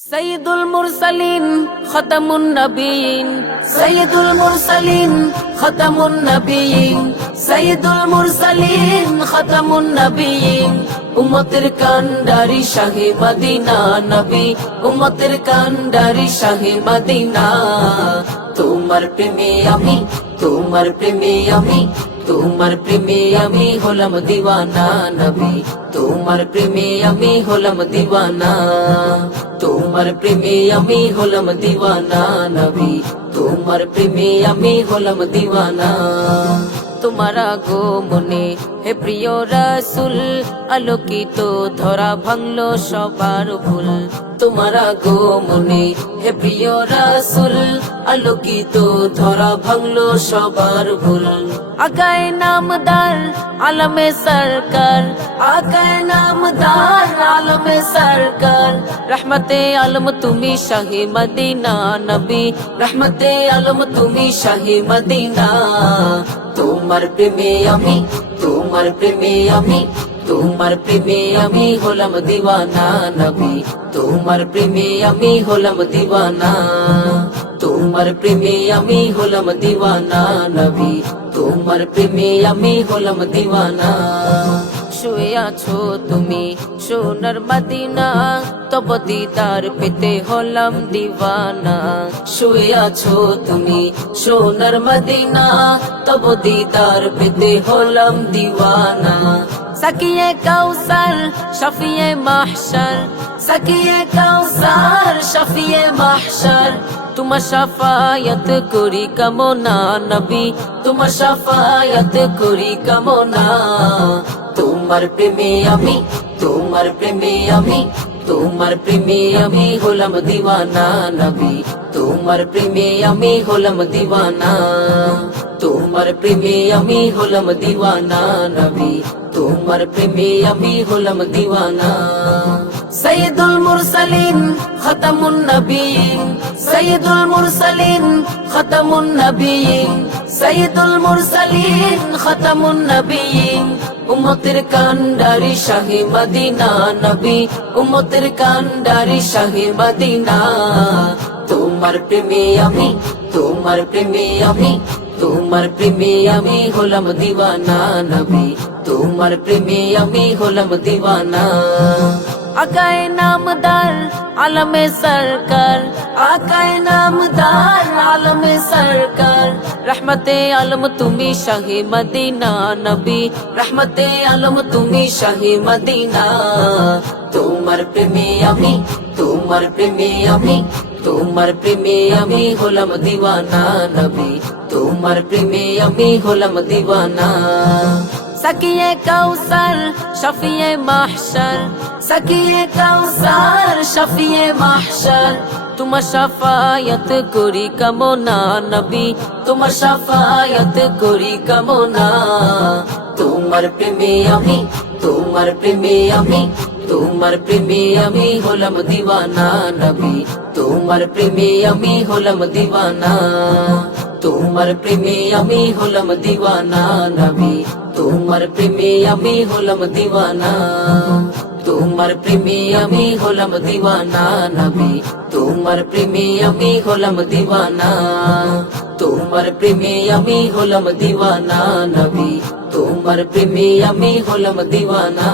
সৈয়দুল মুরসালিন খতামুন নবিয়িন সৈয়দুল মুরসালিন খতামুন নবিয়িন সৈয়দুল মুরসালিন খতামুন নবিয়িন উম্মতের কান্ডারি শাহে মদিনা নবী উম্মতের কান্ডারি শাহে মদিনা তোমার প্রেমে আমি তোমার প্রেমে আমি তোমার প্রেমে আমি হলাম দিওয়ানা নবী তোমার প্রেমে আমি হলাম দিওয়ানা তোমার প্রেমে আমি হলাম দিওয়ানা নবী তোমার প্রেমে আমি হলাম দিওয়ানা তোমার গো মনে হে প্রিয় রাসূল আলোকিত ধরা ভাঙলো সবার ভুল তোমার গো মনে হে প্রিয় রাসূল আলোকিত ধরা ভাঙলো সবার ভুল আকায়ে নামদার আলমে সরকার আকায়ে নামদার আলমে সরকার রহমতে আলম তুমি শাহে মদিনা নবী রহমতে আলম তুমি শাহে মদিনা তোমার প্রেমে আমি তোমার প্রেমে আমি তোমার প্রেমে আমি হলাম দিওয়ানা নবী তোমার প্রেমে আমি হলাম দিওয়ানা তোমার প্রেমে আমি হলাম দিওয়ানা নবী তোমার প্রেমে আমি হলাম দিওয়ানা শুয়ে আছো তুমি সোনার মদিনা তব দিদার পেতে হলাম দিওয়ানা শুয়ে আছো তুমি সোনার মদিনা তব দিদার পেতে হলাম দিওয়ানা সাকিয়ে কাউসার শফিয়ে মাহশর সাকিয়ে কাউসার শফিয়ে মাহশর তোমার শাফায়াত করি কামনা নবী তোমার শাফায়াত করি কামনা তোমার প্রেমে আমি তোমার প্রেমে আমি তোমার প্রেমে আমি হলাম দিওয়ানা নবী তোমার প্রেমে আমি হলাম দিওয়ানা তোমার প্রেমে আমি হলাম দিওয়ানা নবী তোমার প্রেমে আমি হলাম দিওয়ানা সৈয়দুল মুরসালিন খতামুন নবিয়িন সৈয়দুল মুরসালিন খতামুন নবিয়িন সৈয়দুল মুরসালিন খতামুন নবিয়িন উম্মতের কান্ডারি শাহে মদিনা নবী উম্মতের কান্ডারি শাহে মদিনা তোমার প্রেমে আমি তোমার প্রেমে আমি তোমার প্রেমে আমি হলাম দিওয়ানা নবী তোমার প্রেমে আমি হলাম দিওয়ানা আকায়ে নামদার আলমে সরকার আকায়ে নামদার আলমে সরকার রহমতে আলম তুমি শাহে মদিনা নবী রহমতে আলম তুমি শাহে মদিনা তোমার প্রেমে আমি তোমার প্রেমে আমি তোমার প্রেমে আমি হলাম দিওয়ানা নবী তোমার প্রেমে আমি হলাম দিওয়ানা সাকিয়ে কাউসার শফিয়ে মাহশর সাকিয়ে কাউসার শফিয়ে মাহশর তোমার শাফায়াত করি কামনা নবী তোমার শাফায়াত করি কামনা তোমার প্রেমে আমি তোমার প্রেমে আমি তোমার প্রেমে আমি হলাম দিওয়ানা নবী তোমার প্রেমে আমি হলাম দিওয়ানা তোমার প্রেমে আমি হলাম দিওয়ানা নবী তোমার প্রেমে আমি হলাম দিওয়ানা তোমার প্রেমে আমি হলাম দিওয়ানা নবী তোমার প্রেমে আমি হলাম দিওয়ানা তোমার প্রেমে আমি হলাম দিওয়ানা নবী তোমার প্রেমে আমি হলাম দিওয়ানা